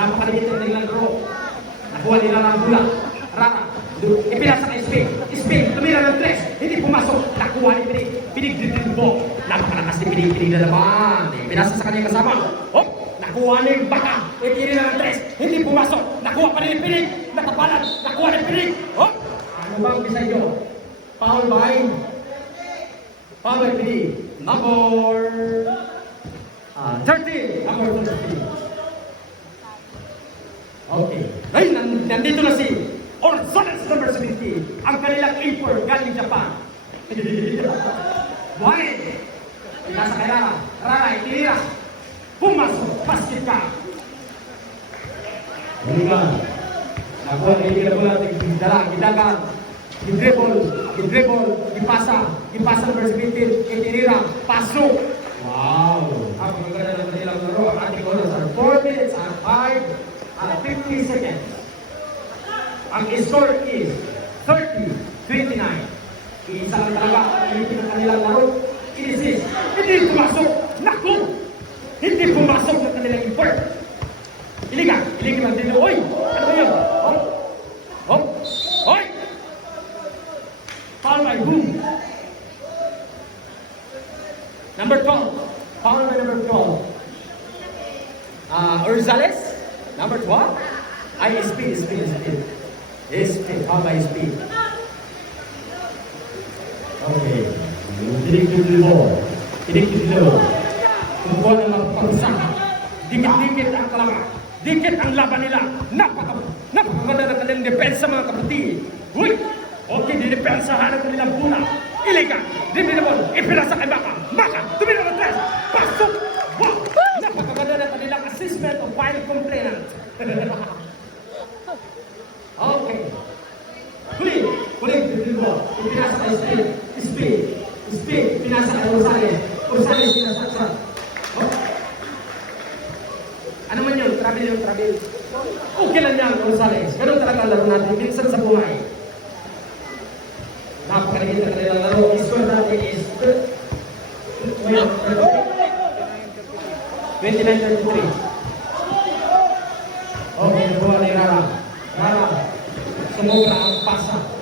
Napakaligit na nilang laro. Nakuha nila ng bola. Rara. Ipinasa kay Spain. Spain, tumira ng 3. Hindi pumasok. Nakuha ni Pinig. Pinig din po. Napakalakas ni Pinig. Pinig na naman. Ipinasa sa kanyang kasama. Hop! Nakuha ni Baka. Ipinira ng 3. Hindi pumasok. Nakuha pa rin ni Pinig. Nakapalan. Nakuha ni Pinig. Hop! Ano bang bisa nyo? Foul by Pinig. Number 13. Number 13. Okay. Ngayon, nandito na si Orzanes number 17. Ang kanilang import galing Japan. Buhangin. Pinasa kay Rara. Rara, itinira. Pumasok. Basket ka. Buligan. Nakuha, hindi na bola. Gidagan. Gidribble. Ipasa number 17. Itinira. Pasok. Wow. Ang maganda ng kanilang laro. Ang ating oras are 4 minutes and 50 seconds. Ang score is 30-29. Isa lang talaga ang ng kanilang laro. Inisis. Hindi pumasok. Naku! Hindi pumasok ng kanilang import. Iligan lang dito. Oy! Ano ba yun? Hop! Oy! Foul by whom? Number 12. Foul by number 12. Orzales? Number 12? Speed. Foul by Speed. Okay. Tinig-tinig. Kumukuha ng mga pagsak. Dikit-dikit ang kalaban. Dikit ang laban nila. Napakaganda ng kanilang depensa mga kapatid. Uy! Okay, didepensahan ang kanilang bola. Iligan. Dinibon. Ipinasa kay Baka. Baka. Tumira ng 3. Pasok. Wow! Napakaganda ng kanilang assessment of final complainant. Okay. Huli. Pinasa kay Speed. Pinasa kay Rosales. Pinasa. Oh. Ano man yun? Travel. Okay lang yan, Rosales. Ganun talaga ang laro natin. Minsan sa buhay. Napakaligit na kanilang laro. Score natin is 29-33. Okay, nabuha ni Rara. Sumobra ang pasa.